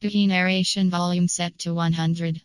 Key narration volume set to 100.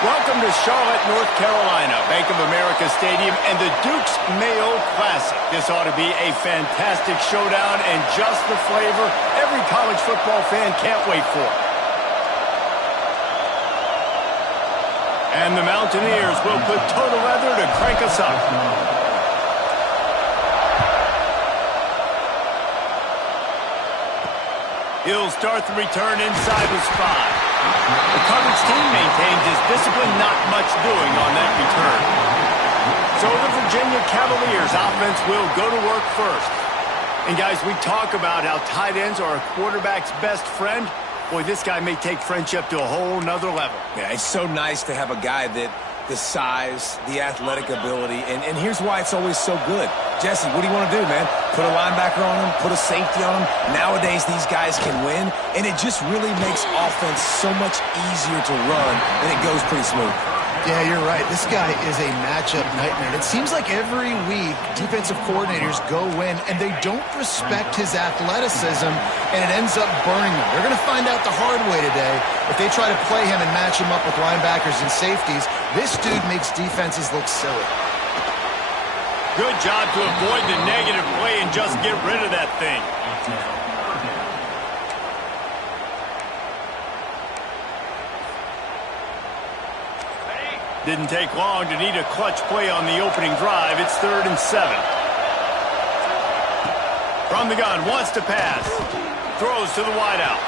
Welcome to Charlotte, North Carolina, Bank of America Stadium, and the Deuce Mayo Classic. This ought to be a fantastic showdown and just the flavor every college football fan can't wait for. And the Mountaineers will put total leather to crank us up. He'll start the return inside his 5. The coverage team maintains his discipline, not much doing on that return. So the Virginia Cavaliers offense will go to work first. And guys, we talk about how tight ends are a quarterback's best friend. Boy, this guy may take friendship to a whole nother level. Yeah, it's so nice to have a guy that the size, the athletic ability, and here's why it's always so good. Jesse, what do you want to do, man? Put a linebacker on him, put a safety on him. Nowadays, these guys can win, and it just really makes offense so much easier to run, and it goes pretty smooth. Yeah, you're right. This guy is a matchup nightmare. It seems like every week defensive coordinators go in and they don't respect his athleticism, and it ends up burning them. They're going to find out the hard way today. If they try to play him and match him up with linebackers and safeties, this dude makes defenses look silly. Good job to avoid the negative play and just get rid of that thing. Didn't take long to need a clutch play on the opening drive. It's 3rd and 7. From the gun, wants to pass. Throws to the wideout.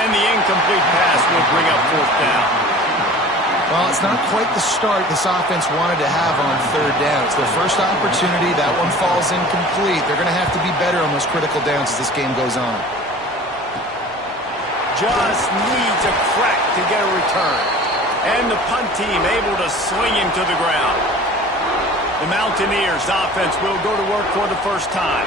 And the incomplete pass will bring up 4th down. Well, it's not quite the start this offense wanted to have on 3rd down. It's their first opportunity. That one falls incomplete. They're going to have to be better on those critical downs as this game goes on. Just needs a crack to get a return. And the punt team able to swing him to the ground. The Mountaineers offense will go to work for the first time.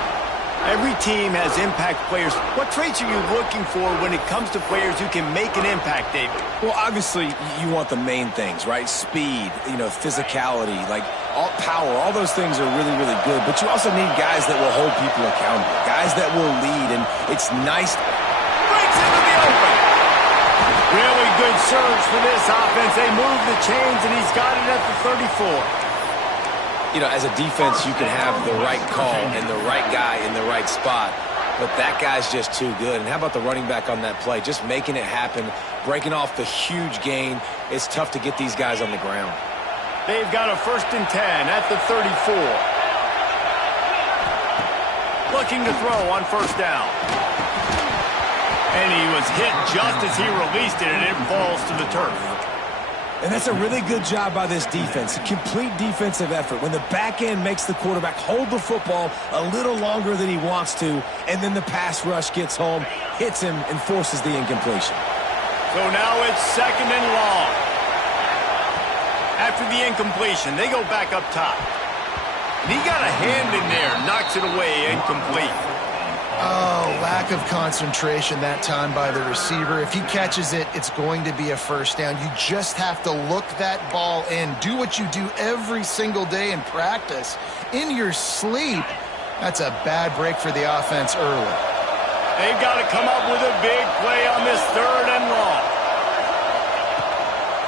Every team has impact players. What traits are you looking for when it comes to players who can make an impact, David? Well, obviously, you want the main things, right? Speed, physicality, like all power, all those things are really, really good. But you also need guys that will hold people accountable, guys that will lead, and it's nice. Breaks into the open. Really good surge for this offense. They move the chains, and he's got it at the 34. As a defense, you can have the right call and the right guy in the right spot, but that guy's just too good. And how about the running back on that play? Just making it happen, breaking off the huge gain. It's tough to get these guys on the ground. They've got a 1st and 10 at the 34. Looking to throw on 1st down. And he was hit just as he released it, and it falls to the turf. And that's a really good job by this defense, a complete defensive effort. When the back end makes the quarterback hold the football a little longer than he wants to, and then the pass rush gets home, hits him, and forces the incompletion. So now it's 2nd and long. After the incompletion, they go back up top. And he got a hand in there, knocks it away, incomplete. Oh, lack of concentration that time by the receiver. If he catches it, it's going to be a 1st down. You just have to look that ball in. Do what you do every single day in practice. In your sleep, that's a bad break for the offense early. They've got to come up with a big play on this 3rd and long.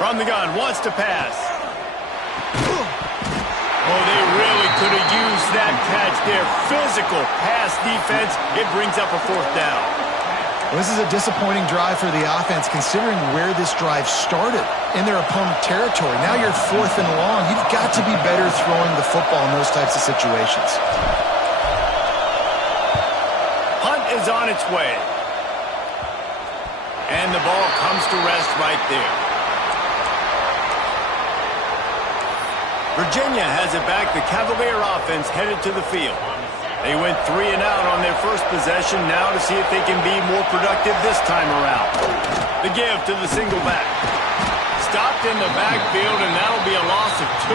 From the gun, wants to pass. Oh, they really could have used that catch there. Physical pass defense. It brings up a 4th down. Well, this is a disappointing drive for the offense considering where this drive started in their opponent territory. Now you're 4th and long. You've got to be better throwing the football in those types of situations. Punt is on its way. And the ball comes to rest right there. Virginia has it back. The Cavalier offense headed to the field. They went 3 and out on their first possession, now to see if they can be more productive this time around. The give to the single back. Stopped in the backfield, and that'll be a loss of 2.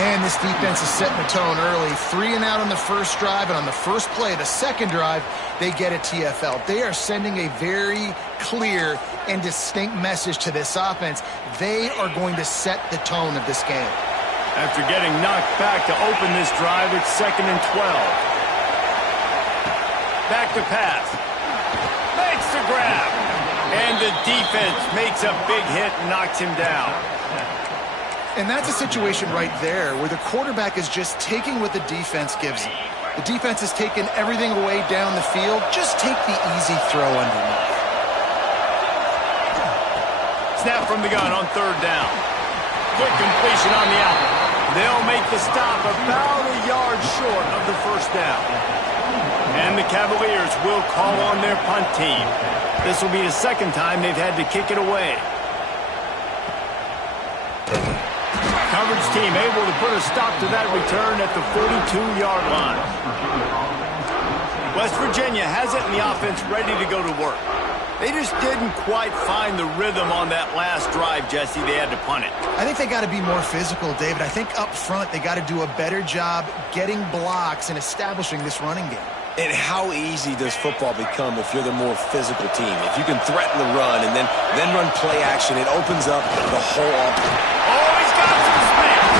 Man, this defense is setting the tone early. 3 and out on the first drive, and on the first play, the second drive, they get a TFL. They are sending a very clear and distinct message to this offense. They are going to set the tone of this game. After getting knocked back to open this drive, it's 2nd and 12. Back to pass. Makes the grab. And the defense makes a big hit and knocks him down. And that's a situation right there where the quarterback is just taking what the defense gives him. The defense has taken everything away down the field. Just take the easy throw underneath. Snap from the gun on 3rd down. Quick completion on the out. They'll make the stop about a yard short of the first down. And the Cavaliers will call on their punt team. This will be the second time they've had to kick it away. Coverage team able to put a stop to that return at the 42-yard line. West Virginia has it, and the offense ready to go to work. They just didn't quite find the rhythm on that last drive, Jesse. They had to punt it. I think they got to be more physical, David. I think up front they got to do a better job getting blocks and establishing this running game. And how easy does football become if you're the more physical team? If you can threaten the run and then run play action, it opens up the whole offense. Oh, he's got some space.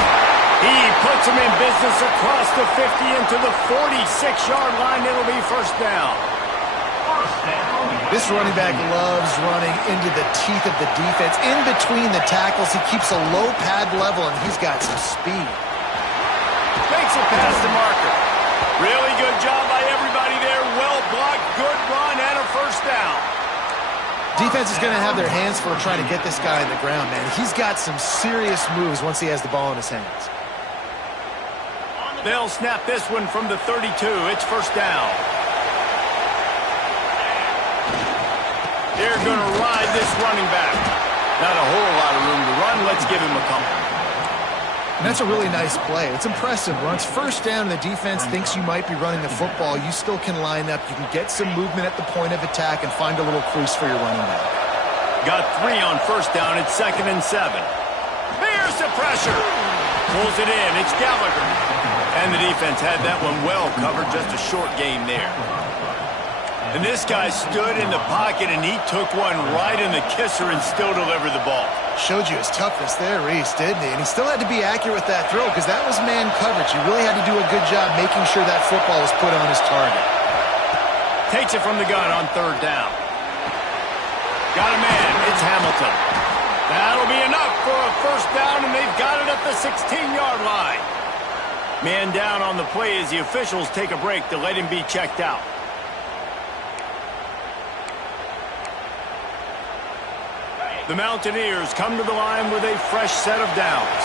He puts him in business across the 50 into the 46-yard line. It'll be first down. This running back loves running into the teeth of the defense. In between the tackles, he keeps a low pad level, and he's got some speed. Makes it past the marker. Really good job by everybody there. Well blocked, good run, and a first down. Defense is going to have their hands full trying to get this guy on the ground, man. He's got some serious moves once he has the ball in his hands. They'll snap this one from the 32. It's first down. They're going to ride this running back. Not a whole lot of room to run. Let's give him a couple. And that's a really nice play. It's impressive. Once first down and the defense thinks you might be running the football, you still can line up. You can get some movement at the point of attack and find a little crease for your running back. Got 3 on first down. It's 2nd and 7. Here's the pressure. Pulls it in. It's Gallagher. And the defense had that one well covered. Just a short gain there. And this guy stood in the pocket, and he took one right in the kisser and still delivered the ball. Showed you his toughness there, Reese, didn't he? And he still had to be accurate with that throw because that was man coverage. He really had to do a good job making sure that football was put on his target. Takes it from the gun on 3rd down. Got a man. It's Hamilton. That'll be enough for a first down, and they've got it at the 16-yard line. Man down on the play as the officials take a break to let him be checked out. The Mountaineers come to the line with a fresh set of downs.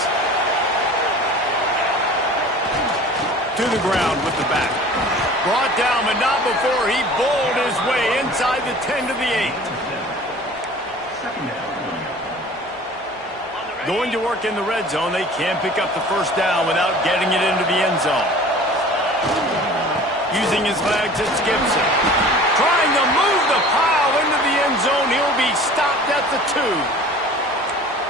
To the ground with the back. Brought down, but not before he bowled his way inside the 10 to the 8. Going to work in the red zone. They can't pick up the first down without getting it into the end zone. Using his legs, it's Gibson. Trying to move the pile into the end zone. He'll be stopped at the 2.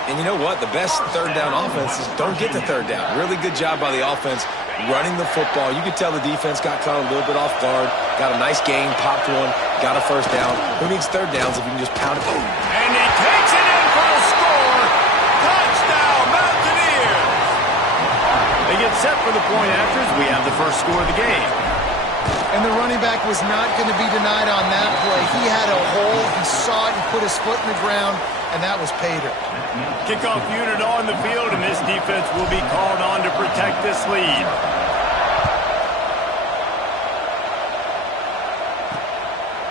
And you know what? The best third down offenses don't get to third down. Really good job by the offense running the football. You could tell the defense got caught a little bit off guard. Got a nice gain, popped one, got a first down. Who needs third downs if you can just pound it? And he takes it in for a score. Touchdown, Mountaineers. They get set for the point after as we have the first score of the game. And the running back was not going to be denied on that play. He had a hole. He saw it and put his foot in the ground, and that was pay dirt. Kickoff unit on the field, and this defense will be called on to protect this lead.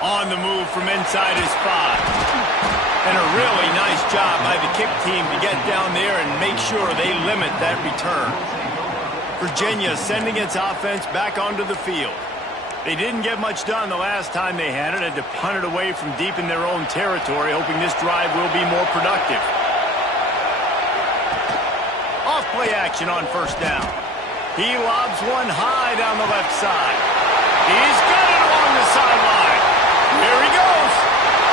On the move from inside his 5. And a really nice job by the kick team to get down there and make sure they limit that return. Virginia sending its offense back onto the field. They didn't get much done the last time they had it. Had to punt it away from deep in their own territory, hoping this drive will be more productive. Off-play action on first down. He lobs one high down the left side. He's got it along the sideline. Here he goes.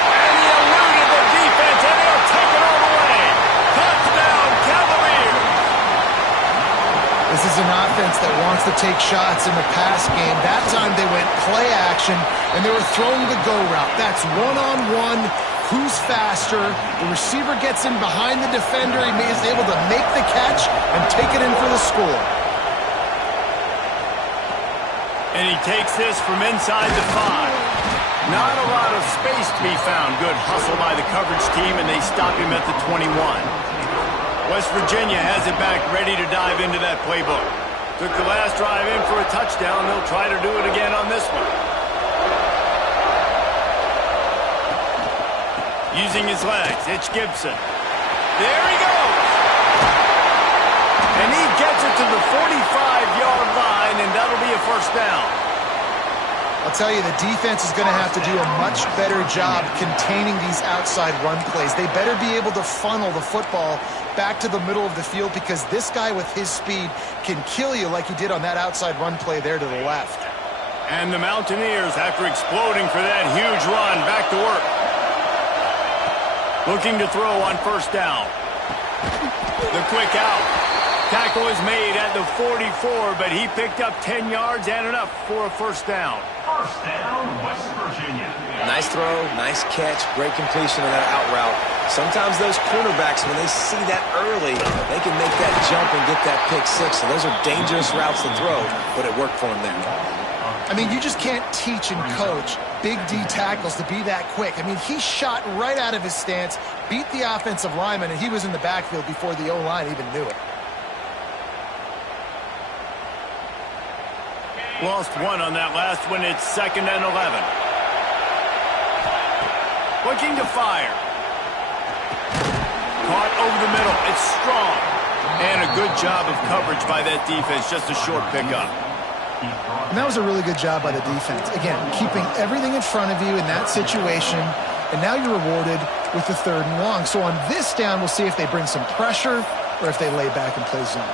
And he eluded the defense, and he'll take it all the way. Touchdown, Cavaliers. This is an offense that wants to take shots in the pass game. That time they went play action, and they were throwing the go route. That's one-on-one. Who's faster? The receiver gets in behind the defender. He is able to make the catch and take it in for the score. And he takes this from inside the 5. Not a lot of space to be found. Good hustle by the coverage team, and they stop him at the 21. West Virginia has it back, ready to dive into that playbook. Took the last drive in for a touchdown. They'll try to do it again on this one. Using his legs, it's Gibson. There he goes! And he gets it to the 45-yard line, and that'll be a first down. I'll tell you, the defense is going to have to do a much better job containing these outside run plays. They better be able to funnel the football back to the middle of the field, because this guy with his speed can kill you like he did on that outside run play there to the left. And the Mountaineers, after exploding for that huge run, back to work. Looking to throw on first down. The quick out. Tackle is made at the 44, but he picked up 10 yards and enough for a first down. First down, West Virginia. Nice throw, nice catch, great completion of that out route. Sometimes those cornerbacks, when they see that early, they can make that jump and get that pick 6. So those are dangerous routes to throw, but it worked for him there. I mean, you just can't teach and coach big D tackles to be that quick. I mean, he shot right out of his stance, beat the offensive lineman, and he was in the backfield before the O-line even knew it. Lost one on that last one. It's 2nd and 11. Looking to fire. Caught over the middle. It's strong. And a good job of coverage by that defense. Just a short pickup. And that was a really good job by the defense. Again, keeping everything in front of you in that situation, and now you're rewarded with the 3rd and long. So on this down, we'll see if they bring some pressure or if they lay back and play zone.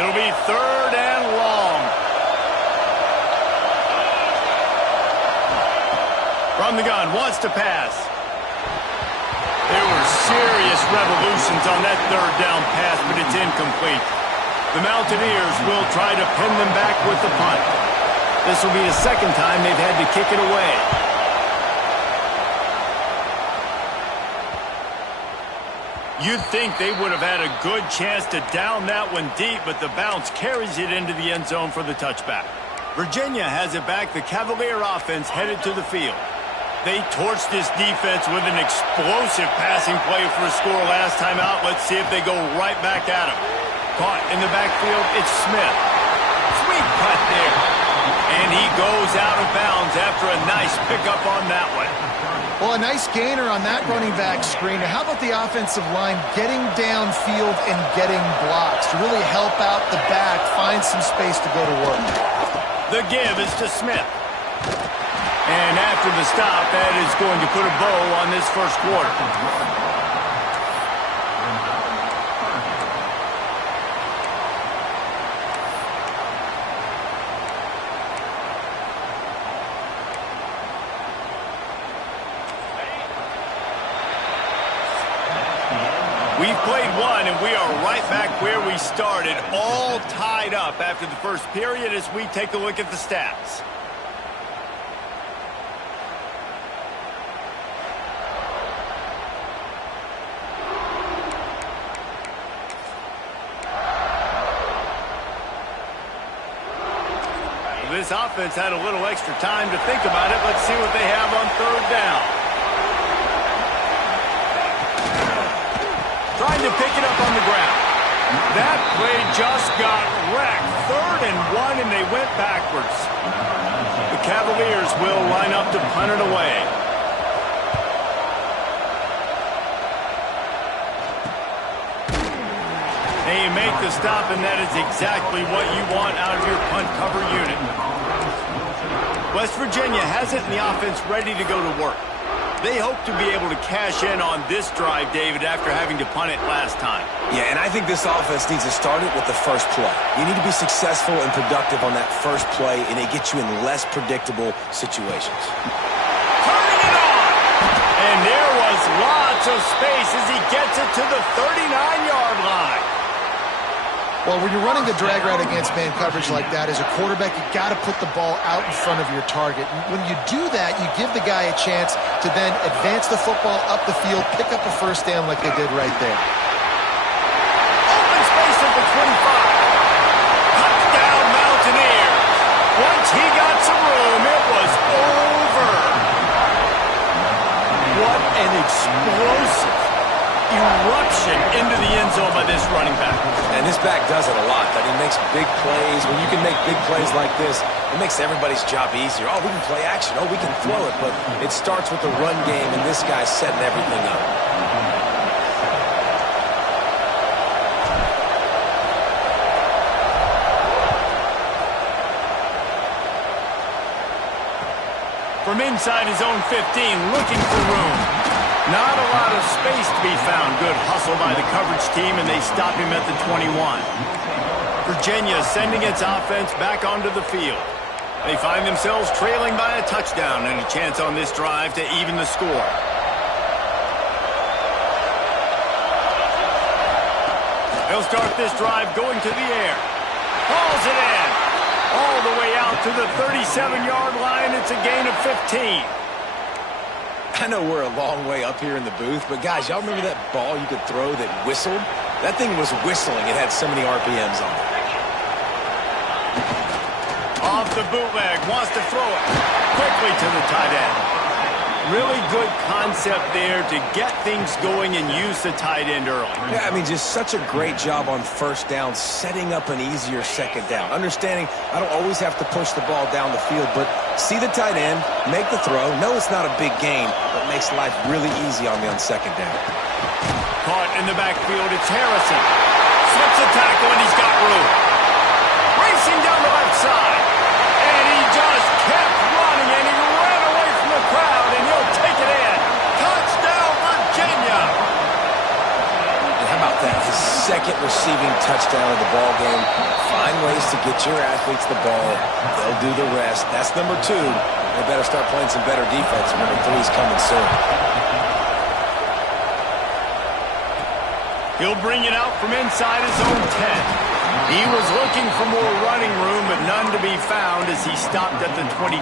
It'll be 3rd and long. From the gun, wants to pass. There were serious revolutions on that 3rd down pass, but it's incomplete. The Mountaineers will try to pin them back with the punt. This will be the 2nd time they've had to kick it away. You'd think they would have had a good chance to down that one deep, but the bounce carries it into the end zone for the touchback. Virginia has it back. The Cavalier offense headed to the field. They torched this defense with an explosive passing play for a score last time out. Let's see if they go right back at him. Caught in the backfield, it's Smith. Sweet cut there. And he goes out of bounds after a nice pickup on that one. Well, a nice gainer on that running back screen. How about the offensive line getting downfield and getting blocks to really help out the back, find some space to go to work? The give is to Smith. And after the stop, that is going to put a bow on this first quarter. We've played one, and we are right back where we started, all tied up after the first period as we take a look at the stats. This offense had a little extra time to think about it. Let's see what they have on 3rd down. Trying to pick it up on the ground. That play just got wrecked. 3rd and 1, and they went backwards. The Cavaliers will line up to punt it away. They make the stop, and that is exactly what you want out of your punt cover unit. West Virginia has it in the offense ready to go to work. They hope to be able to cash in on this drive, David, after having to punt it last time. Yeah, and I think this offense needs to start it with the first play. You need to be successful and productive on that first play, and it gets you in less predictable situations. Turning it on! And there was lots of space as he gets it to the 39-yard line. Well, when you're running the drag route against man coverage like that, as a quarterback, you got to put the ball out in front of your target. When you do that, you give the guy a chance to then advance the football up the field, pick up a first down like they did right there. Open space at the 25. Touchdown Mountaineers. Once he got some room, it was over. What an explosive eruption into the end zone by this running back. And this back does it a lot. That he makes big plays. When you can make big plays like this, it makes everybody's job easier. Oh, we can play action. Oh, we can throw it. But it starts with the run game, and this guy's setting everything up. From inside his own 15, looking for room. Not a lot of space to be found. Good hustle by the coverage team, and they stop him at the 21. Virginia sending its offense back onto the field. They find themselves trailing by a touchdown and a chance on this drive to even the score. They'll start this drive going to the air. Hauls it in. All the way out to the 37-yard line. It's a gain of 15. I know we're a long way up here in the booth, but guys, y'all remember that ball you could throw that whistled? That thing was whistling. It had so many RPMs on it. Off the bootleg, wants to throw it quickly to the tight end. Really good concept there to get things going and use the tight end early. Yeah, I mean, just such a great job on first down, setting up an easier second down. Understanding I don't always have to push the ball down the field, but see the tight end, make the throw. No, it's not a big gain, but makes life really easy on me on second down. Caught in the backfield, it's Harrison. Slips a tackle, and he's got room. Racing down the left side. And he just kept running, and he ran away from the crowd, and he'll take it in. Touchdown, Virginia! And how about that? His second receiving touchdown of the ball game. Find ways to get your athletes the ball. They'll do the rest. That's number 2. They better start playing some better defense. Number 3 is coming soon. He'll bring it out from inside his own 10. He was looking for more running room, but none to be found as he stopped at the 23.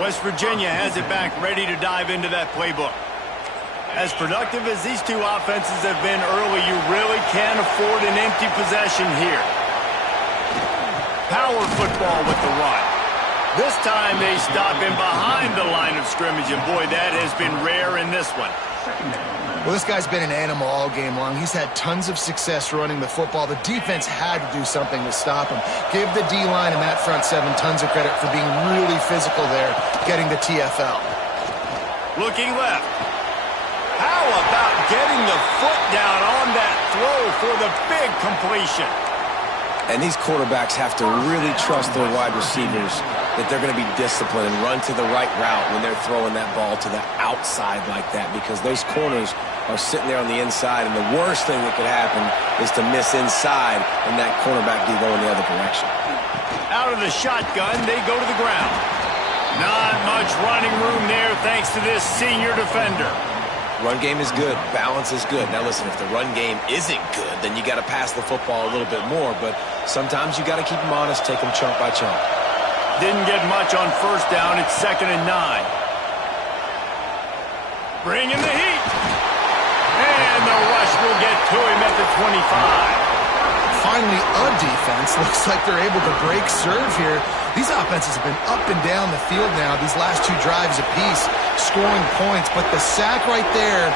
West Virginia has it back, ready to dive into that playbook. As productive as these two offenses have been early, you really can't afford an empty possession here. Power football with the run. This time they stop him behind the line of scrimmage, and boy, that has been rare in this one. Well, this guy's been an animal all game long. He's had tons of success running the football. The defense had to do something to stop him. Give the D-line and that front 7 tons of credit for being really physical there, getting the TFL. Looking left. How about getting the foot down on that throw for the big completion? And these quarterbacks have to really trust their wide receivers that they're going to be disciplined and run to the right route when they're throwing that ball to the outside like that, because those corners are sitting there on the inside, and the worst thing that could happen is to miss inside and that cornerback be going the other direction. Out of the shotgun, they go to the ground. Not much running room there thanks to this senior defender. Run game is good. Balance is good. Now listen, if the run game isn't good, then you got to pass the football a little bit more, but sometimes you got to keep them honest, take them chunk by chunk. Didn't get much on first down. It's 2nd and 9. Bringing the heat. And the rush will get to him at the 25. Finally, a defense. Looks like they're able to break serve here. These offenses have been up and down the field now, these last 2 drives apiece, scoring points. But the sack right there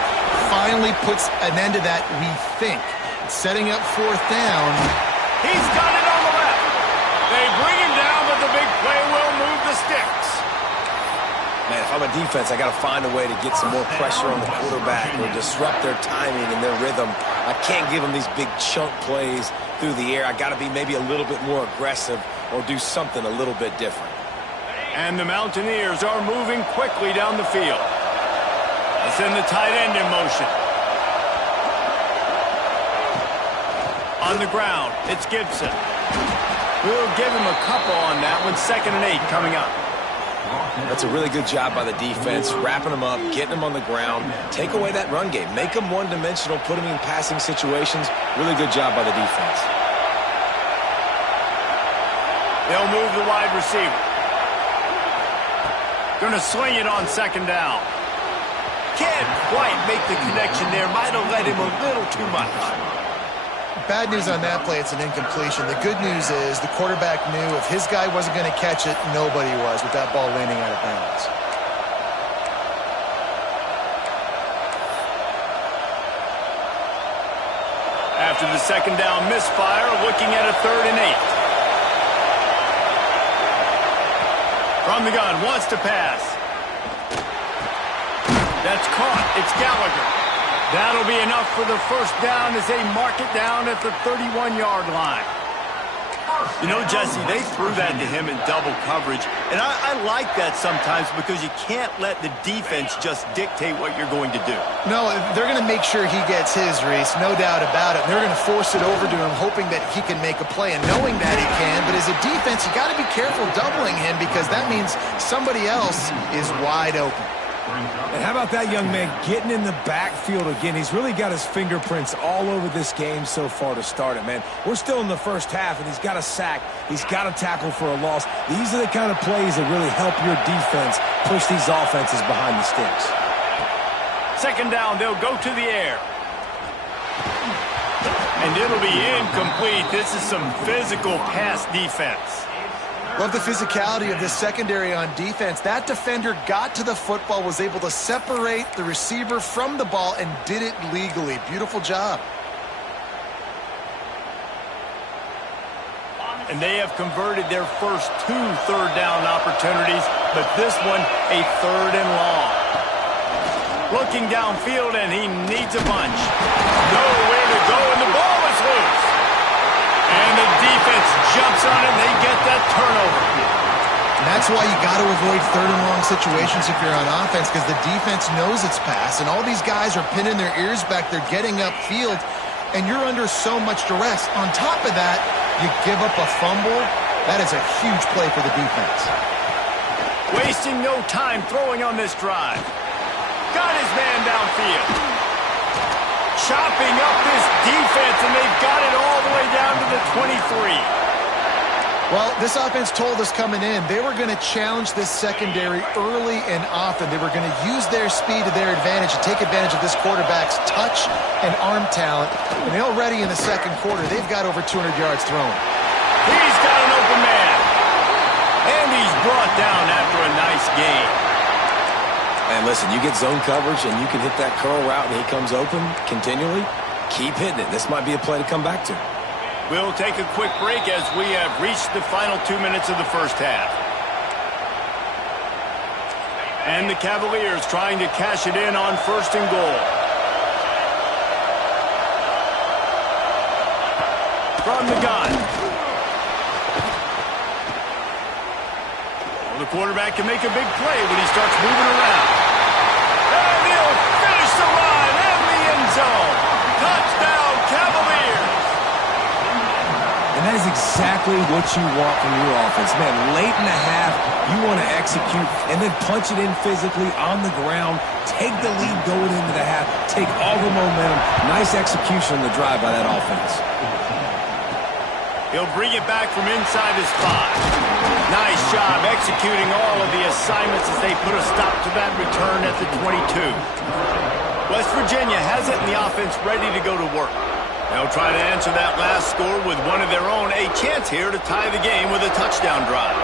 finally puts an end to that, we think. Setting up fourth down. He's got it on the left. They bring him down, but the big play will move the sticks. Man, if I'm a defense, I got to find a way to get some more pressure on the quarterback or disrupt their timing and their rhythm. I can't give them these big chunk plays through the air. I got to be maybe a little bit more aggressive or do something a little bit different. And the Mountaineers are moving quickly down the field. They send the tight end in motion. On the ground, it's Gibson. We'll give him a couple on that one. 2nd and 8 coming up. That's a really good job by the defense, wrapping them up, getting them on the ground. Take away that run game. Make them one-dimensional, put them in passing situations. Really good job by the defense. They'll move the wide receiver. Going to sling it on 2nd down. Can't quite make the connection there. Might have let him a little too much. Bad news on that play, it's an incompletion. The good news is the quarterback knew if his guy wasn't going to catch it, nobody was with that ball landing out of bounds. After the 2nd down misfire, looking at a 3rd and 8. From the gun, wants to pass. That's caught. It's Gallagher. That'll be enough for the first down as they mark it down at the 31-yard line. You know, Jesse, they threw that to him in double coverage, and I like that sometimes because you can't let the defense just dictate what you're going to do. No, they're going to make sure he gets his, Reese, no doubt about it. They're going to force it over to him, hoping that he can make a play, and knowing that he can. But as a defense, you got to be careful doubling him because that means somebody else is wide open. And how about that young man getting in the backfield again? He's really got his fingerprints all over this game so far to start it, man. We're still in the first half, and he's got a sack. He's got a tackle for a loss. These are the kind of plays that really help your defense push these offenses behind the sticks. 2nd down, they'll go to the air. And it'll be incomplete. This is some physical pass defense. Love the physicality of this secondary on defense. That defender got to the football, was able to separate the receiver from the ball, and did it legally. Beautiful job. And they have converted their first 2 third down opportunities, but this one a 3rd and long. Looking downfield, and he needs a bunch. Nowhere to go, and the ball is loose. And the defense jumps on it, and they get that turnover. And that's why you got to avoid 3rd and long situations if you're on offense, because the defense knows it's pass, and all these guys are pinning their ears back. They're getting upfield, and you're under so much duress. On top of that, you give up a fumble. That is a huge play for the defense. Wasting no time throwing on this drive. Got his man downfield. Chopping up this defense, and they've got it all the way down to the 23. Well, this offense told us coming in they were going to challenge this secondary early and often. They were going to use their speed to their advantage and take advantage of this quarterback's touch and arm talent. And already in the 2nd quarter, they've got over 200 yards thrown. He's got an open man. And he's brought down after a nice game. And listen, you get zone coverage and you can hit that curl route and he comes open continually. Keep hitting it. This might be a play to come back to. We'll take a quick break as we have reached the final 2 minutes of the first half. And the Cavaliers trying to cash it in on 1st and goal. From the gun. Well, the quarterback can make a big play when he starts moving around. And he'll finish the line in the end zone. Touchdown, Cavaliers. And that is exactly what you want from your offense. Man, late in the half, you want to execute and then punch it in physically on the ground. Take the lead going into the half. Take all the momentum. Nice execution on the drive by that offense. He'll bring it back from inside his 5. Nice job executing all of the assignments as they put a stop to that return at the 22. West Virginia has it in the offense ready to go to work. They'll try to answer that last score with one of their own. A chance here to tie the game with a touchdown drive.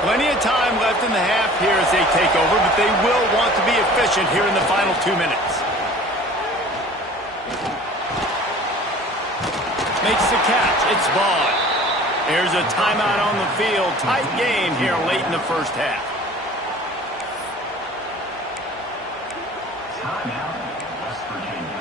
Plenty of time left in the half here as they take over, but they will want to be efficient here in the final 2 minutes. Makes the catch. It's Vaughn. Here's a timeout on the field. Tight game here late in the first half. Timeout, West Virginia.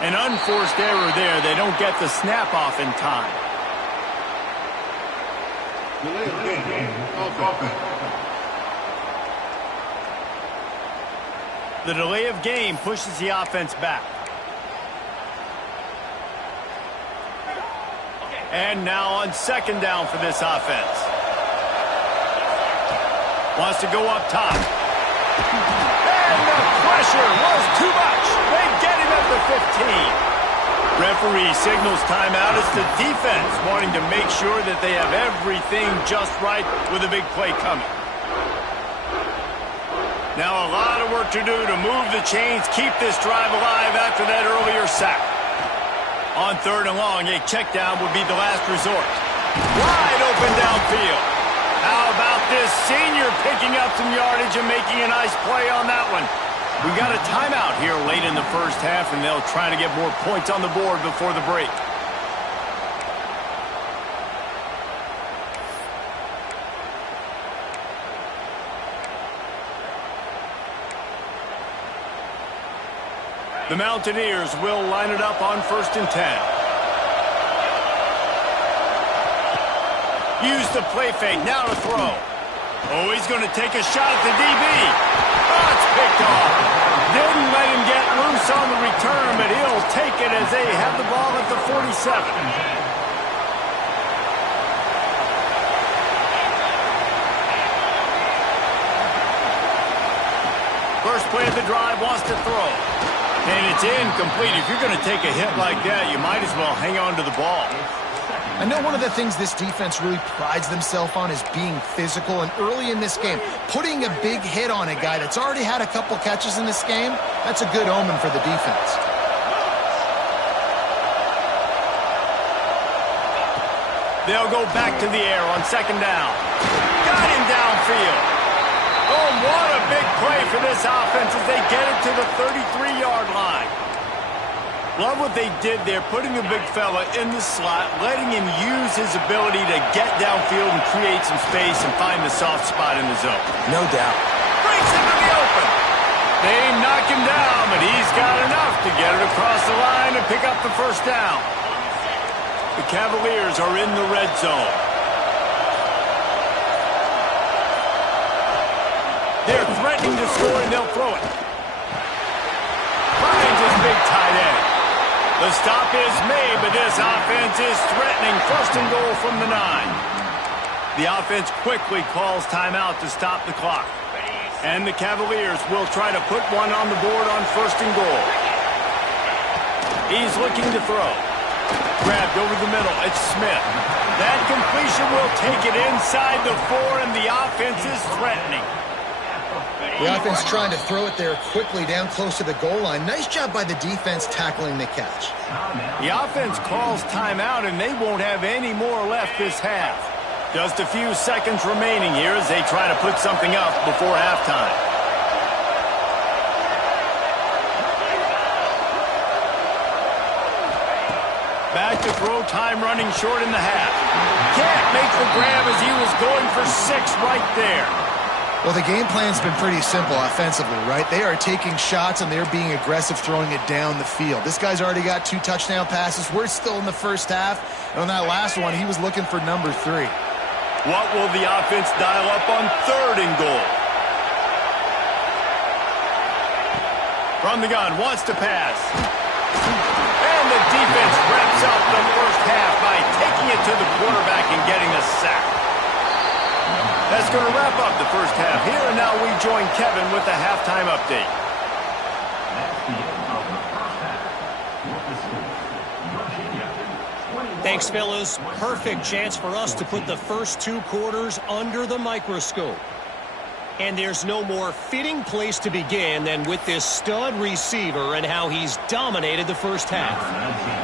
An unforced error there. They don't get the snap off in time. The delay of game pushes the offense back. And now on second down for this offense. Wants to go up top. And the pressure was too much. They get him at the 15. Referee signals timeout. It's the defense wanting to make sure that they have everything just right with a big play coming. Now a lot of work to do to move the chains, keep this drive alive after that earlier sack. On third and long, a check down would be the last resort. Wide open downfield. How about this senior picking up some yardage and making a nice play on that one? We got a timeout here late in the first half, and they'll try to get more points on the board before the break. The Mountaineers will line it up on 1st and 10. Use the play fake, now to throw. Oh, he's going to take a shot at the DB. Oh, it's picked off. Didn't let him get loose on the return, but he'll take it as they have the ball at the 47. First play of the drive, wants to throw. And it's incomplete. If you're going to take a hit like that, you might as well hang on to the ball. I know one of the things this defense really prides themselves on is being physical, and early in this game, putting a big hit on a guy that's already had a couple catches in this game, that's a good omen for the defense. They'll go back to the air on second down. Got him downfield. Oh, what a big play for this offense as they get it to the 33-yard line. Love what they did there, putting the big fella in the slot, letting him use his ability to get downfield and create some space and find the soft spot in the zone. No doubt. Breaks into the open. They knock him down, but he's got enough to get it across the line and pick up the first down. The Cavaliers are in the red zone. They're threatening to score, and they'll throw it. Finds his big tight end. The stop is made, but this offense is threatening. First and goal from the 9. The offense quickly calls timeout to stop the clock. And the Cavaliers will try to put one on the board on first and goal. He's looking to throw. Grabbed over the middle. It's Smith. That completion will take it inside the 4, and the offense is threatening. The offense trying to throw it there quickly down close to the goal line. Nice job by the defense tackling the catch. The offense calls timeout, and they won't have any more left this half. Just a few seconds remaining here as they try to put something up before halftime. Back to throw, time running short in the half. Can't make the grab as he was going for 6 right there. Well, the game plan's been pretty simple offensively, right? They are taking shots, and they're being aggressive throwing it down the field. This guy's already got 2 touchdown passes. We're still in the first half. And on that last one, he was looking for number 3. What will the offense dial up on third and goal? From the gun, wants to pass. And the defense wraps up the first half by taking it to the quarterback and getting a sack. That's going to wrap up the first half here, and now we join Kevin with the halftime update. Thanks, fellas. Perfect chance for us to put the first 2 quarters under the microscope. And there's no more fitting place to begin than with this stud receiver and how he's dominated the first half.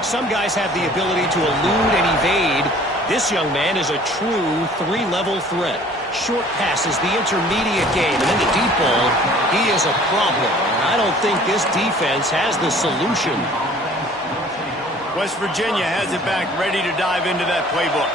Some guys have the ability to elude and evade. This young man is a true three-level threat. Short passes, the intermediate game, and in the deep ball, he is a problem. I don't think this defense has the solution. West Virginia has it back, ready to dive into that playbook.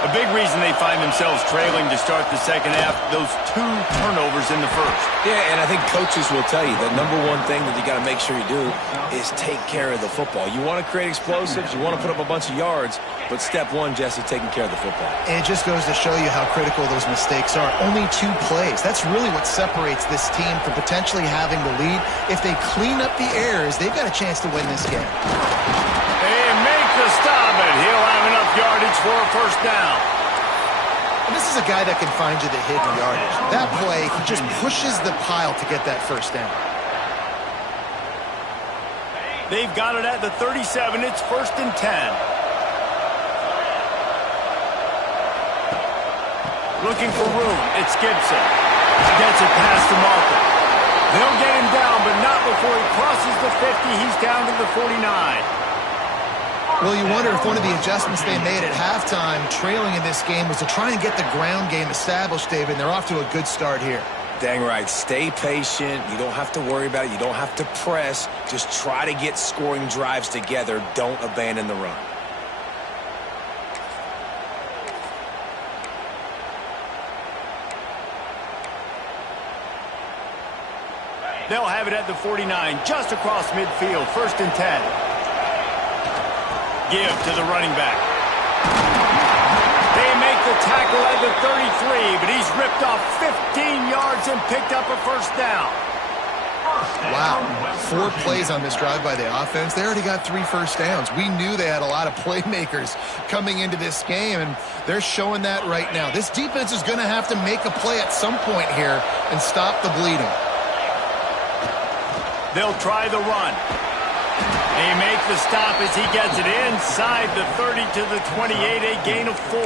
A big reason they find themselves trailing to start the second half, those 2 turnovers in the first. Yeah, and I think coaches will tell you the number one thing that you got to make sure you do is take care of the football. You want to create explosives, you want to put up a bunch of yards, but step one, Jesse, taking care of the football. And it just goes to show you how critical those mistakes are. Only 2 plays. That's really what separates this team from potentially having the lead. If they clean up the errors, they've got a chance to win this game. And make the stop, and he'll have enough yardage for a first down. And this is a guy that can find you the hidden yardage. That play, he just pushes the pile to get that first down. They've got it at the 37. It's 1st and 10. Looking for room. It's Gibson. Gets it past the marker. They'll get him down, but not before he crosses the 50. He's down to the 49. Well, you wonder if one of the adjustments they made at halftime, trailing in this game, was to try and get the ground game established, David, and they're off to a good start here. Dang right. Stay patient. You don't have to worry about it. You don't have to press. Just try to get scoring drives together. Don't abandon the run. They'll have it at the 49, just across midfield, 1st and 10. Give to the running back. They make the tackle at the 33, but he's ripped off 15 yards and picked up a first down. Wow, 4 plays on this drive by the offense. They already got 3 first downs. We knew they had a lot of playmakers coming into this game, and they're showing that right now. This defense is going to have to make a play at some point here and stop the bleeding. They'll try the run. They make the stop as he gets it inside the 30 to the 28, a gain of 4.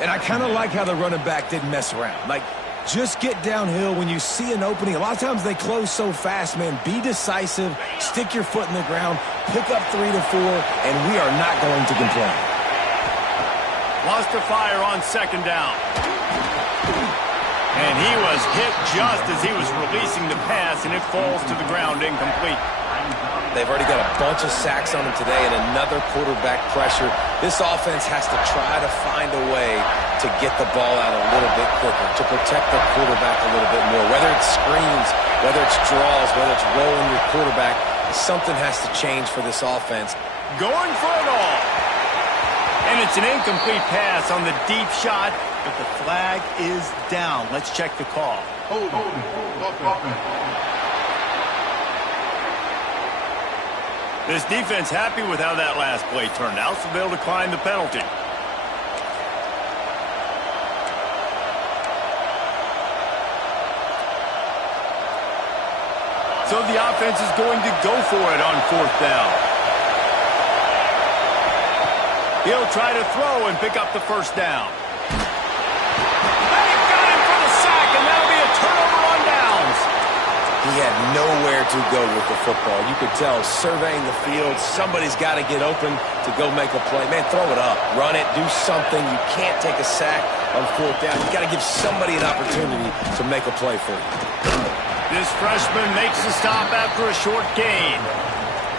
And I kind of like how the running back didn't mess around. Like, just get downhill when you see an opening. A lot of times they close so fast, man. Be decisive, stick your foot in the ground, pick up 3 to 4, and we are not going to complain. Lost to fire on 2nd down. And he was hit just as he was releasing the pass, and it falls to the ground incomplete. They've already got a bunch of sacks on them today and another quarterback pressure. This offense has to try to find a way to get the ball out a little bit quicker, to protect the quarterback a little bit more. Whether it's screens, whether it's draws, whether it's rolling your quarterback, something has to change for this offense. Going for it all. And it's an incomplete pass on the deep shot, but the flag is down. Let's check the call. This defense happy with how that last play turned out, so they'll decline the penalty. So the offense is going to go for it on 4th down. He'll try to throw and pick up the first down. They've got him for the sack, and that'll be a turnover on downs. He had nowhere to go with the football. You could tell, surveying the field, somebody's got to get open to go make a play. Man, throw it up, run it, do something. You can't take a sack on 4th down. You got to give somebody an opportunity to make a play for you. This freshman makes the stop after a short gain.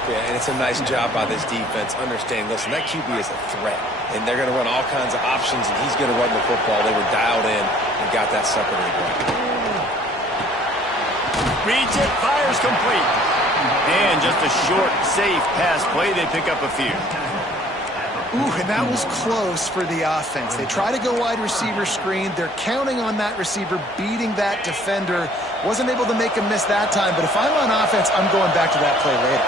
Yeah, and it's a nice job by this defense understanding, listen, that QB is a threat, and they're going to run all kinds of options, and he's going to run the football. They were dialed in and got that sucker to the ground. Reads it, fires complete. And just a short, safe pass play. They pick up a few. Ooh, and that was close for the offense. They try to go wide receiver screen. They're counting on that receiver beating that defender. Wasn't able to make him miss that time, but if I'm on offense, I'm going back to that play later.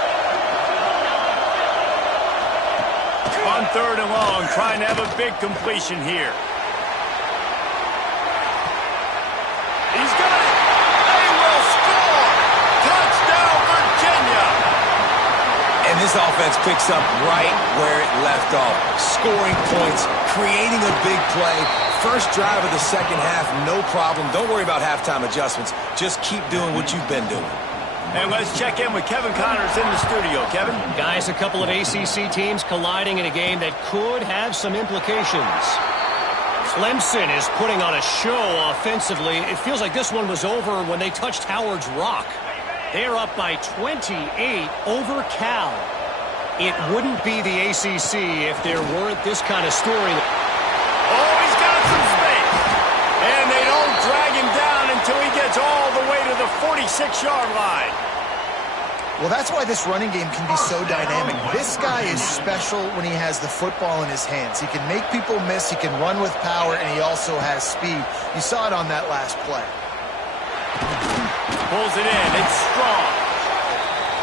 On 3rd and long, trying to have a big completion here. He's got it. They will score. Touchdown, Virginia. And this offense picks up right where it left off. Scoring points, creating a big play. First drive of the second half, no problem. Don't worry about halftime adjustments. Just keep doing what you've been doing. And let's check in with Kevin Connors in the studio. Kevin? Guys, a couple of ACC teams colliding in a game that could have some implications. Clemson is putting on a show offensively. It feels like this one was over when they touched Howard's Rock. They're up by 28 over Cal. It wouldn't be the ACC if there weren't this kind of story. Oh, he's got some space. And they don't drag him down until he gets all the way to the 46-yard line. Well, that's why this running game can be so dynamic. This guy is special when he has the football in his hands. He can make people miss, he can run with power, and he also has speed. You saw it on that last play. Pulls it in. It's strong.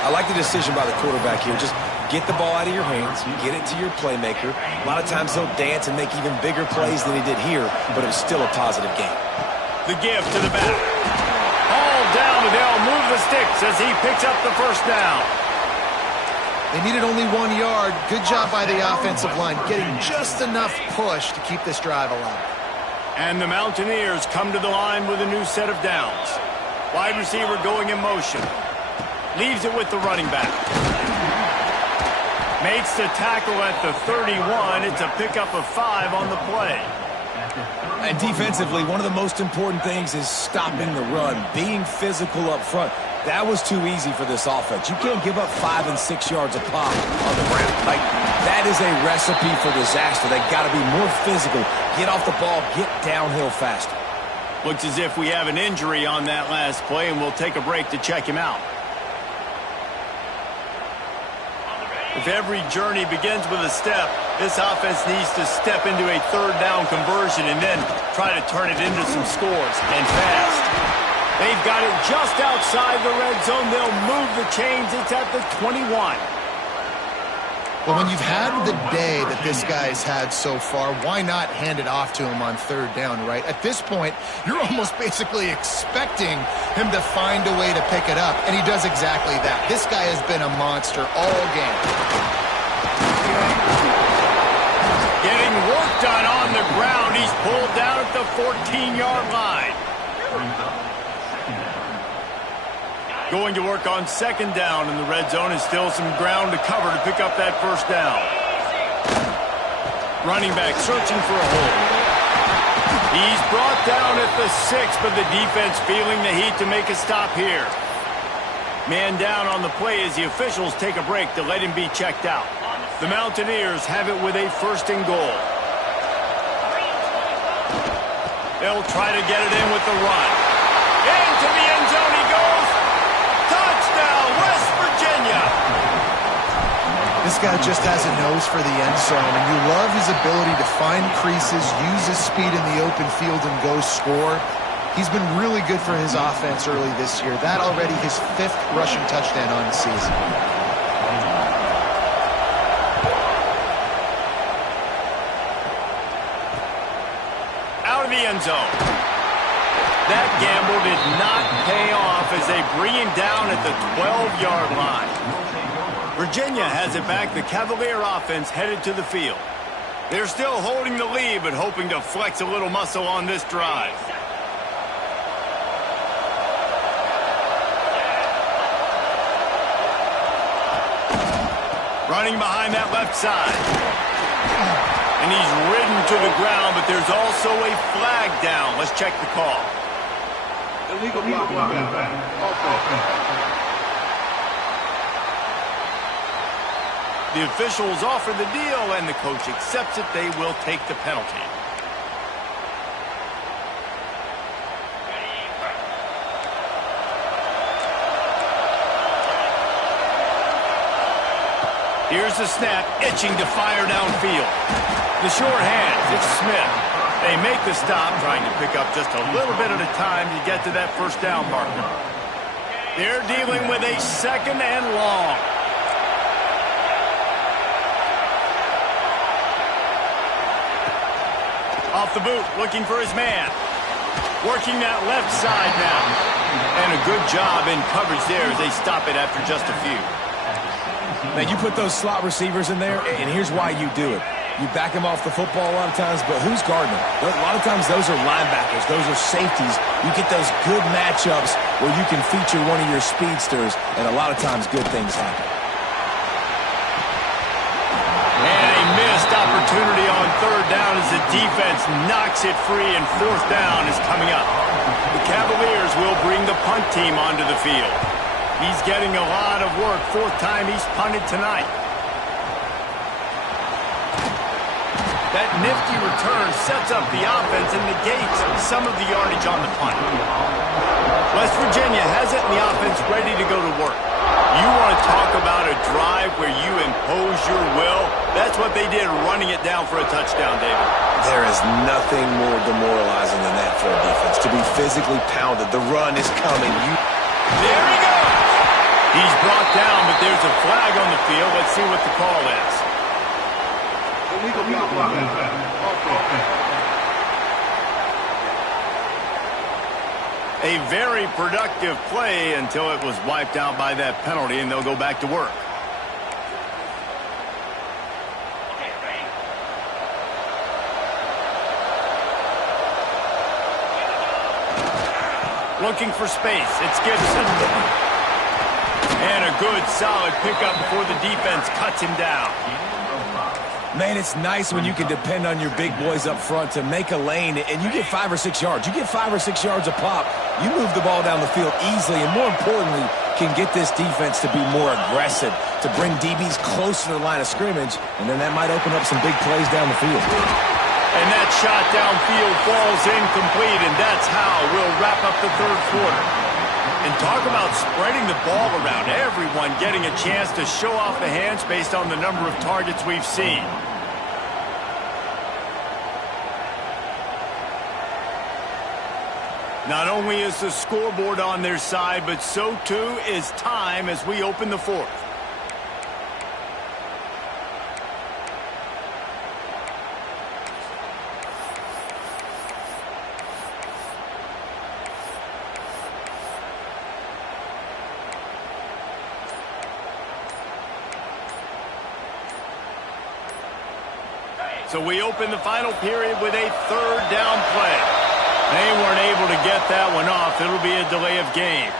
I like the decision by the quarterback here. Just get the ball out of your hands, get it to your playmaker. A lot of times he'll dance and make even bigger plays than he did here, but it was still a positive game. The give to the back. All down, and they'll move the sticks as he picks up the first down. They needed only 1 yard. Good job by the offensive line, getting just enough push to keep this drive alive. And the Mountaineers come to the line with a new set of downs. Wide receiver going in motion. Leaves it with the running back. Makes the tackle at the 31. It's a pickup of 5 on the play. And defensively, one of the most important things is stopping the run, being physical up front. That was too easy for this offense. You can't give up 5 and 6 yards a pop on the ground. Like, that is a recipe for disaster. They got to be more physical, get off the ball, get downhill faster. Looks as if we have an injury on that last play, and we'll take a break to check him out. If every journey begins with a step, this offense needs to step into a third down conversion and then try to turn it into some scores, and fast. They've got it just outside the red zone. They'll move the chains. It's at the 21. Well, when you've had the day that this guy's had so far, why not hand it off to him on third down, right? At this point, you're almost basically expecting him to find a way to pick it up, and he does exactly that. This guy has been a monster all game. Getting work done on the ground. He's pulled down at the 14-yard line. Going to work on second down in the red zone, and still some ground to cover to pick up that first down. Running back searching for a hole. He's brought down at the 6, but the defense feeling the heat to make a stop here. Man down on the play as the officials take a break to let him be checked out. The Mountaineers have it with a first and goal. They'll try to get it in with the run. Into the end zone he goes. Touchdown, West Virginia. This guy just has a nose for the end zone, and you love his ability to find creases, use his speed in the open field, and go score. He's been really good for his offense early this year. That already his 5th rushing touchdown on the season. Out of the end zone. That gamble did not pay off as they bring him down at the 12-yard line. Virginia has it back. The Cavalier offense headed to the field. They're still holding the lead, but hoping to flex a little muscle on this drive. Running behind that left side. And he's ridden to the ground, but there's also a flag down. Let's check the call. Illegal block. The officials offer the deal, and the coach accepts it. They will take the penalty. Here's the snap, itching to fire downfield. The short hands, it's Smith. They make the stop, trying to pick up just a little bit at a time to get to that first down marker. They're dealing with a second and long. Off the boot, looking for his man. Working that left side now. And a good job in coverage there as they stop it after just a few. Now, you put those slot receivers in there, and here's why you do it. You back them off the football a lot of times, but who's guarding them? A lot of times those are linebackers. Those are safeties. You get those good matchups where you can feature one of your speedsters, and a lot of times good things happen. And a missed opportunity on third down as the defense knocks it free, and fourth down is coming up. The Cavaliers will bring the punt team onto the field. He's getting a lot of work. Fourth time he's punted tonight. That nifty return sets up the offense and negates some of the yardage on the punt. West Virginia has it in the offense ready to go to work. You want to talk about a drive where you impose your will? That's what they did, running it down for a touchdown, David. There is nothing more demoralizing than that for a defense. To be physically pounded. The run is coming. There he goes. He's brought down, but there's a flag on the field. Let's see what the call is. A very productive play until it was wiped out by that penalty, and they'll go back to work. Looking for space. It's Gibson. And a good, solid pickup before the defense cuts him down. Man, it's nice when you can depend on your big boys up front to make a lane, and you get 5 or 6 yards. You get 5 or 6 yards a pop. You move the ball down the field easily, and more importantly, can get this defense to be more aggressive, to bring DBs close to the line of scrimmage, and then that might open up some big plays down the field. And that shot downfield falls incomplete, and that's how we'll wrap up the third quarter. And talk about spreading the ball around. Everyone getting a chance to show off the hands based on the number of targets we've seen. Not only is the scoreboard on their side, but so too is time as we open the fourth. So we open the final period with a third down play. They weren't able to get that one off. It'll be a delay of game.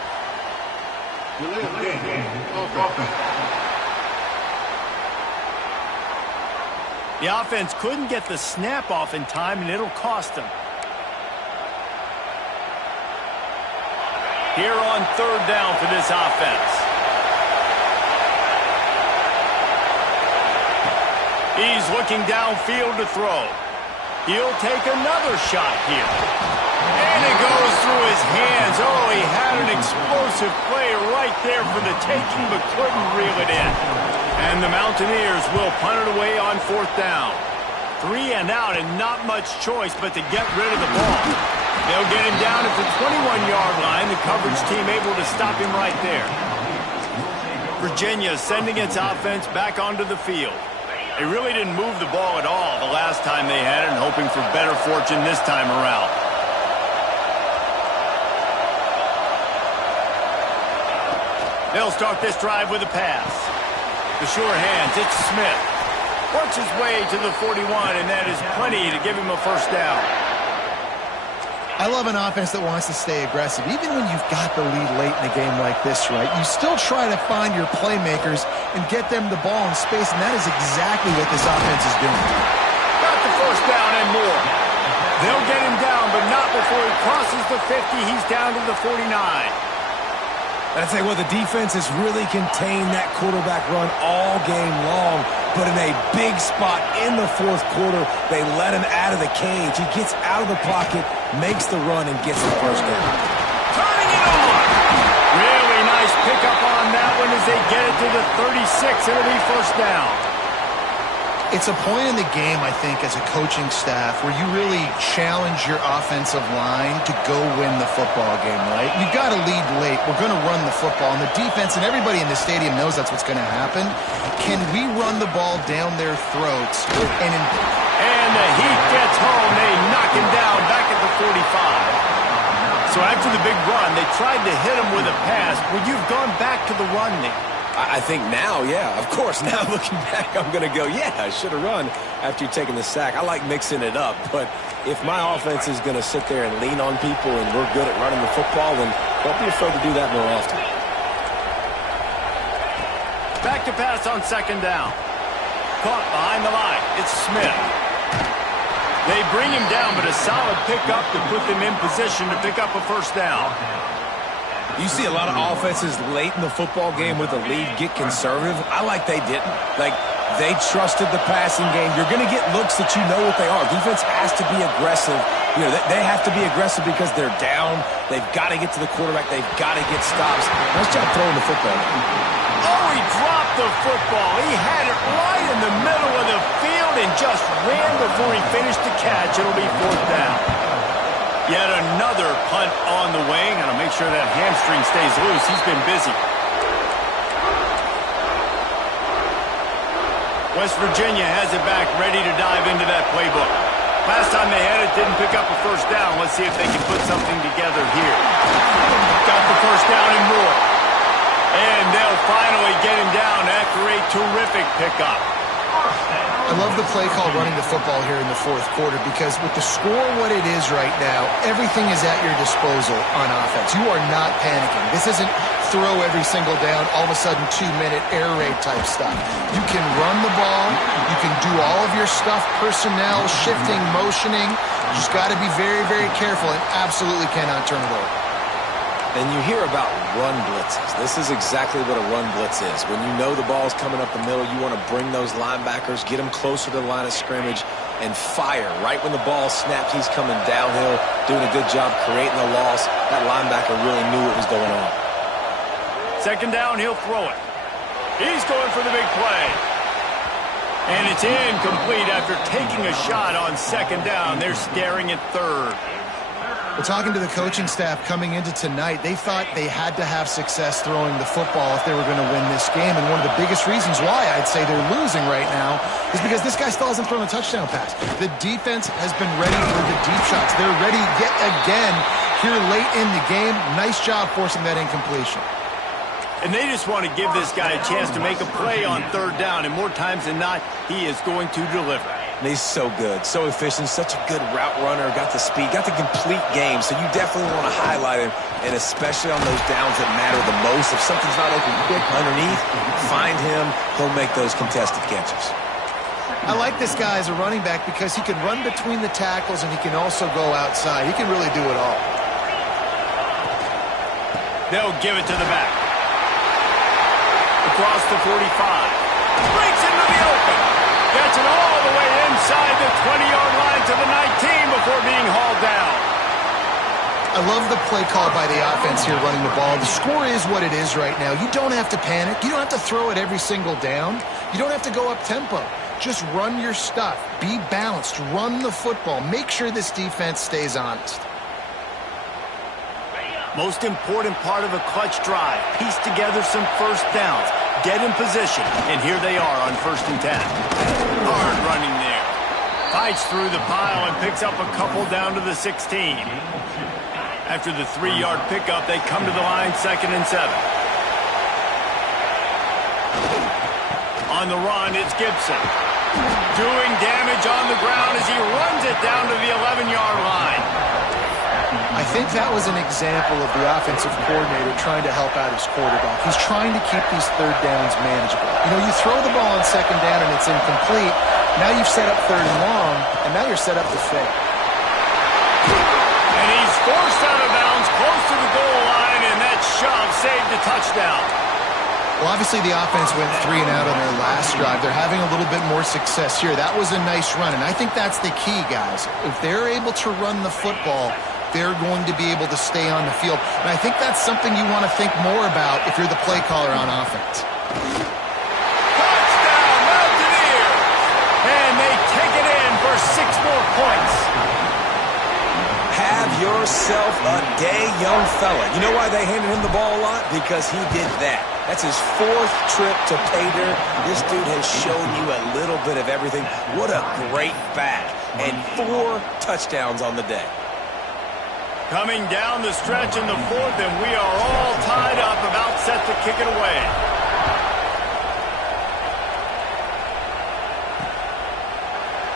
Delay of game. Okay. The offense couldn't get the snap off in time, and it'll cost them. Here on third down for this offense. He's looking downfield to throw. He'll take another shot here. And it goes through his hands. Oh, he had an explosive play right there for the taking, but couldn't reel it in. And the Mountaineers will punt it away on fourth down. 3 and out, and not much choice but to get rid of the ball. They'll get him down at the 21-yard line. The coverage team able to stop him right there. Virginia sending its offense back onto the field. They really didn't move the ball at all the last time they had it, and hoping for better fortune this time around. They'll start this drive with a pass. The sure hands, it's Smith. Works his way to the 41, and that is plenty to give him a first down. I love an offense that wants to stay aggressive. Even when you've got the lead late in a game like this, right, you still try to find your playmakers and get them the ball in space, and that is exactly what this offense is doing. Got the first down and more. They'll get him down, but not before he crosses the 50. He's down to the 49. I'd say, well, the defense has really contained that quarterback run all game long, but in a big spot in the fourth quarter, they let him out of the cage. He gets out of the pocket, makes the run, and gets the first down. Turning it on! Really nice pickup on that one as they get it to the 36. It'll be first down. It's a point in the game, I think, as a coaching staff where you really challenge your offensive line to go win the football game, right? We've got to lead late. We're going to run the football. And the defense and everybody in the stadium knows that's what's going to happen. Can we run the ball down their throats? And the heat gets home. They knock him down back at the 45. So after the big run, they tried to hit him with a pass. Well, you've gone back to the run there. I think now, yeah, of course. Now looking back, I'm going to go, yeah, I should have run after taking the sack. I like mixing it up, but if my offense is going to sit there and lean on people and we're good at running the football, then don't be afraid to do that more often. Back to pass on second down. Caught behind the line. It's Smith. They bring him down, but a solid pickup to put them in position to pick up a first down. You see a lot of offenses late in the football game with a lead get conservative. I like they didn't. Like, they trusted the passing game. You're going to get looks that you know what they are. Defense has to be aggressive. You know, they have to be aggressive because they're down. They've got to get to the quarterback. They've got to get stops. Nice job throwing the football. Oh, he dropped the football. He had it right in the middle of the field and just ran before he finished the catch. It'll be fourth down. Yet another punt on the wing. Got to make sure that hamstring stays loose. He's been busy. West Virginia has it back, ready to dive into that playbook. Last time they had it, didn't pick up a first down. Let's see if they can put something together here. Got the first down and more. And they'll finally get him down after a terrific pickup. I love the play call running the football here in the fourth quarter because with the score what it is right now, everything is at your disposal on offense. You are not panicking. This isn't throw every single down, all of a sudden 2-minute air raid type stuff. You can run the ball. You can do all of your stuff, personnel, shifting, motioning. You just got to be very, very careful and absolutely cannot turn it over. And you hear about run blitzes. This is exactly what a run blitz is. When you know the ball's coming up the middle, you want to bring those linebackers, get them closer to the line of scrimmage, and fire. Right when the ball snaps, he's coming downhill, doing a good job creating the loss. That linebacker really knew what was going on. Second down, he'll throw it. He's going for the big play. And it's incomplete after taking a shot on second down. They're staring at third. Well, talking to the coaching staff coming into tonight, they thought they had to have success throwing the football if they were going to win this game. And one of the biggest reasons why I'd say they're losing right now is because this guy still hasn't thrown a touchdown pass. The defense has been ready for the deep shots. They're ready yet again here late in the game. Nice job forcing that incompletion. And they just want to give this guy a chance to make a play on third down. And more times than not, he is going to deliver. And he's so good, so efficient, such a good route runner, got the speed, got the complete game. So you definitely want to highlight him, and especially on those downs that matter the most. If something's not open quick underneath, find him. He'll make those contested catches. I like this guy as a running back because he can run between the tackles and he can also go outside. He can really do it all. They'll give it to the back. Across the 45. Breaks into the open. Gets it all the way inside the 20-yard line to the 19 before being hauled down. I love the play call by the offense here running the ball. The score is what it is right now. You don't have to panic. You don't have to throw it every single down. You don't have to go up tempo. Just run your stuff. Be balanced. Run the football. Make sure this defense stays honest. Most important part of a clutch drive. Piece together some first downs. Get in position. And here they are on 1st and 10. Hard running there. Fights through the pile and picks up a couple down to the 16. After the 3-yard pickup, they come to the line 2nd and 7. On the run, it's Gibson. Doing damage on the ground as he runs it down to the 11-yard line. I think that was an example of the offensive coordinator trying to help out his quarterback. He's trying to keep these third downs manageable. You know, you throw the ball on second down and it's incomplete. Now you've set up third and long, and now you're set up to fail. And he's forced out of bounds close to the goal line, and that shove saved a touchdown. Well, obviously the offense went 3 and out on their last drive. They're having a little bit more success here. That was a nice run, and I think that's the key, guys. If they're able to run the football, they're going to be able to stay on the field. And I think that's something you want to think more about if you're the play caller on offense. Touchdown, Mountaineers! And they take it in for 6 more points. Have yourself a day, young fella. You know why they handed him the ball a lot? Because he did that. That's his 4th trip to pay dirt. This dude has shown you a little bit of everything. What a great back. And 4 touchdowns on the day. Coming down the stretch in the 4th, and we are all tied up, about set to kick it away.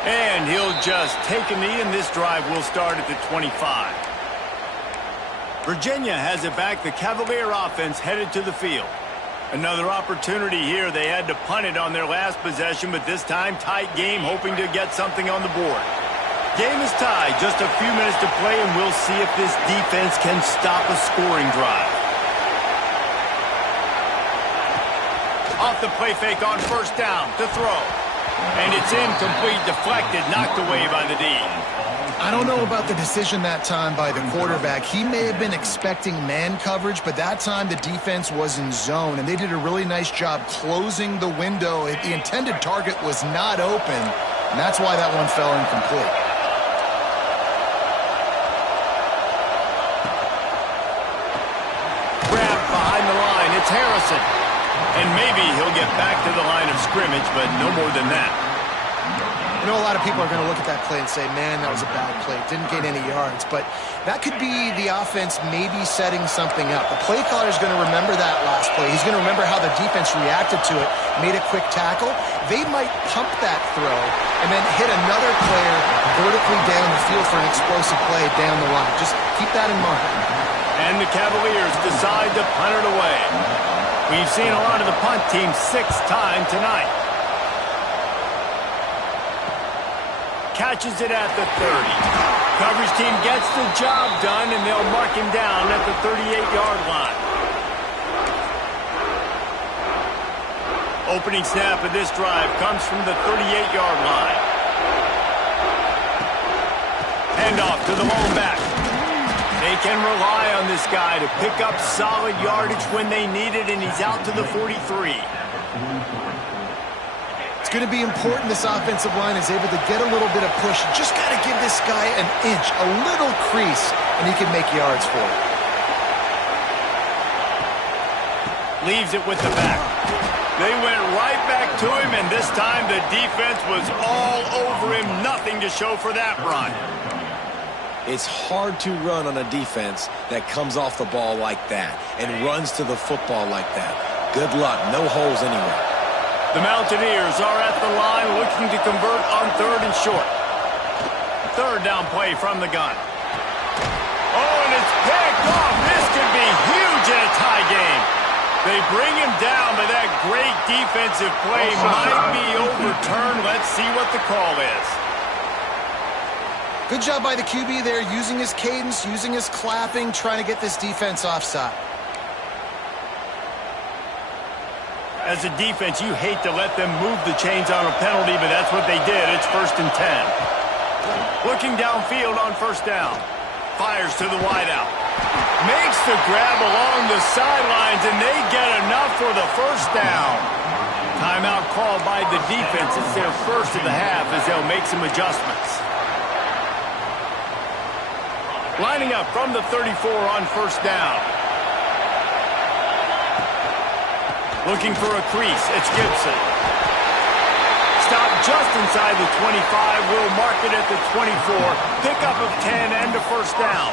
And he'll just take a knee, and this drive will start at the 25. Virginia has it back. The Cavalier offense headed to the field. Another opportunity here. They had to punt it on their last possession, but this time tight game, hoping to get something on the board. Game is tied. Just a few minutes to play, and we'll see if this defense can stop a scoring drive. Off the play fake on first down to throw. And it's incomplete, deflected, knocked away by the D. I don't know about the decision that time by the quarterback. He may have been expecting man coverage, but that time the defense was in zone, and they did a really nice job closing the window. The intended target was not open, and that's why that one fell incomplete. Grabbed behind the line. It's Harrison. And maybe he'll get back to the line of scrimmage, but no more than that. I know a lot of people are going to look at that play and say, man, that was a bad play. Didn't gain any yards. But that could be the offense maybe setting something up. The play caller is going to remember that last play. He's going to remember how the defense reacted to it, made a quick tackle. They might pump that throw and then hit another player vertically down the field for an explosive play down the line. Just keep that in mind. And the Cavaliers decide to punt it away. We've seen a lot of the punt team 6th time tonight. Catches it at the 30. Coverage team gets the job done, and they'll mark him down at the 38-yard line. Opening snap of this drive comes from the 38-yard line. Handoff to the lone back. They can rely on this guy to pick up solid yardage when they need it, and he's out to the 43. It's going to be important this offensive line is able to get a little bit of push. Just got to give this guy an inch, a little crease, and he can make yards for it. Leaves it with the back. They went right back to him, and this time the defense was all over him. Nothing to show for that run. It's hard to run on a defense that comes off the ball like that and runs to the football like that. Good luck. No holes anywhere. The Mountaineers are at the line looking to convert on 3rd and short. 3rd down play from the gun. Oh, and it's picked off. This could be huge in a tie game. They bring him down, but that great defensive play might be overturned. Let's see what the call is. Good job by the QB there, using his cadence, using his clapping, trying to get this defense offside. As a defense, you hate to let them move the chains on a penalty, but that's what they did. It's 1st and 10. Looking downfield on 1st down. Fires to the wideout. Makes the grab along the sidelines, and they get enough for the 1st down. Timeout called by the defense. It's their first of the half as they'll make some adjustments. Lining up from the 34 on 1st down. Looking for a crease. It's Gibson. Stopped just inside the 25. We'll mark it at the 24. Pickup of 10 and a 1st down.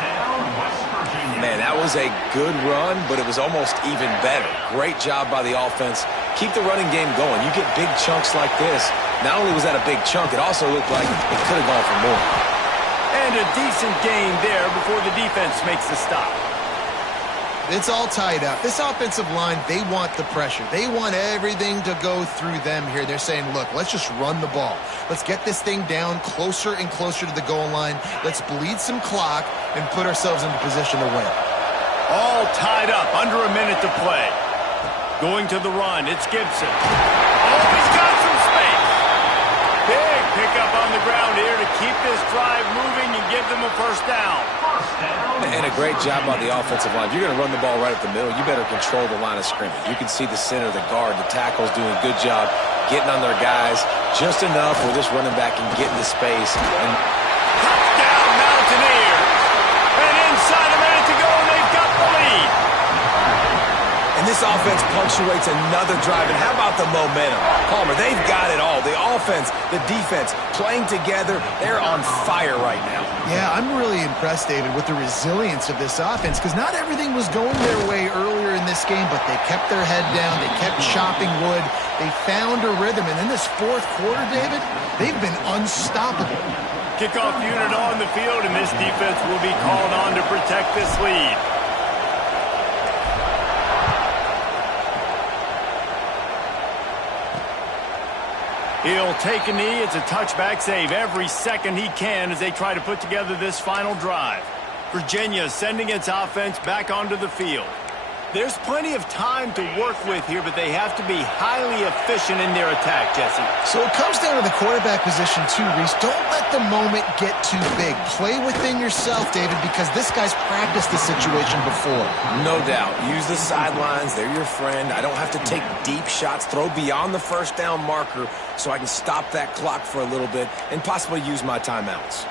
Man, that was a good run, but it was almost even better. Great job by the offense. Keep the running game going. You get big chunks like this. Not only was that a big chunk, it also looked like it could have gone for more. And a decent gain there before the defense makes the stop. It's all tied up. This offensive line, they want the pressure. They want everything to go through them here. They're saying, look, let's just run the ball. Let's get this thing down closer and closer to the goal line. Let's bleed some clock and put ourselves into position to win. All tied up, under a minute to play. Going to the run, it's Gibson. Oh, he's got some space. Big pickup on the ground here to keep this drive moving and give them a 1st down. And a great job by the offensive line. If you're going to run the ball right at the middle, you better control the line of scrimmage. You can see the center, the guard, the tackles doing a good job getting on their guys just enough where this running back can get into space. And touchdown, Mountaineers. And inside a minute to go, and they've got the lead. And this offense punctuates another drive. And how about the momentum? Palmer, they've got it all. The offense, the defense, playing together. They're on fire right now. Yeah, I'm really impressed, David, with the resilience of this offense, because not everything was going their way earlier earlier in this game, but they kept their head down. They kept chopping wood. They found a rhythm. And in this fourth quarter, David, they've been unstoppable. Kickoff unit on the field, and this defense will be called on to protect this lead. He'll take a knee. It's a touchback save every second he can as they try to put together this final drive. Virginia sending its offense back onto the field. There's plenty of time to work with here, but they have to be highly efficient in their attack, Jesse. So it comes down to the quarterback position too, Reese. Don't let the moment get too big. Play within yourself, David, because this guy's practiced the situation before. No doubt. Use the sidelines. They're your friend. I don't have to take deep shots, throw beyond the first down marker so I can stop that clock for a little bit and possibly use my timeouts.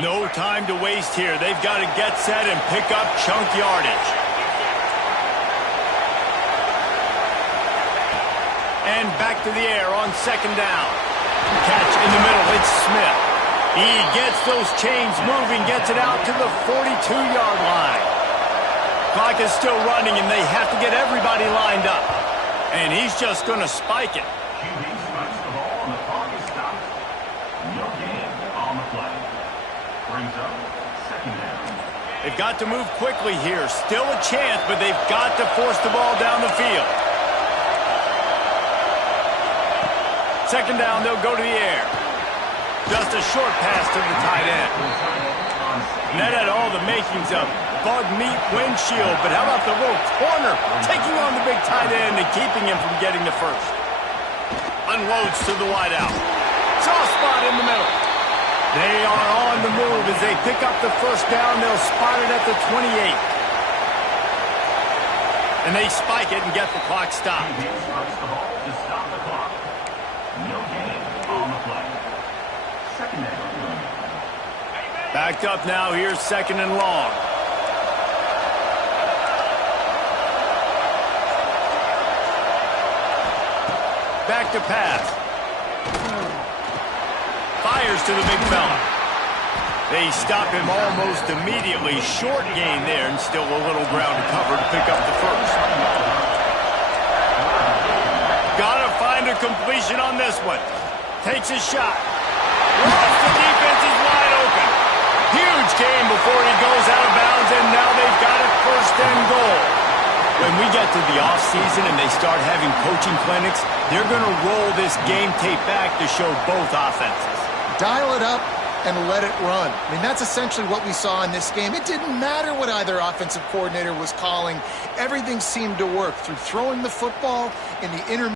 No time to waste here. They've got to get set and pick up chunk yardage. And back to the air on second down. Catch in the middle. It's Smith. He gets those chains moving, gets it out to the 42-yard line. Clock is still running, and they have to get everybody lined up. And he's just going to spike it. QB strikes the ball, and the clock is stopped. No gain on the play. Brings up second down. They've got to move quickly here. Still a chance, but they've got to force the ball down the field. Second down, they'll go to the air. Just a short pass to the tight end. And that had all the makings of bug meat windshield, but how about the little corner taking on the big tight end and keeping him from getting the first? Unloads to the wideout. Soft spot in the middle. They are on the move as they pick up the first down. They'll spot it at the 28. And they spike it and get the clock stopped. Backed up now. Here's second and long. Back to pass. Fires to the big fella. They stop him almost immediately. Short gain there, and still a little ground to cover to pick up the first. Gotta find a completion on this one. Takes a shot. Lost, the defense is wide open. Huge game before he goes out of bounds, and now they've got it first and goal. When we get to the offseason and they start having coaching clinics, they're going to roll this game tape back to show both offenses. Dial it up and let it run. I mean, that's essentially what we saw in this game. It didn't matter what either offensive coordinator was calling. Everything seemed to work through throwing the football in the intermediate.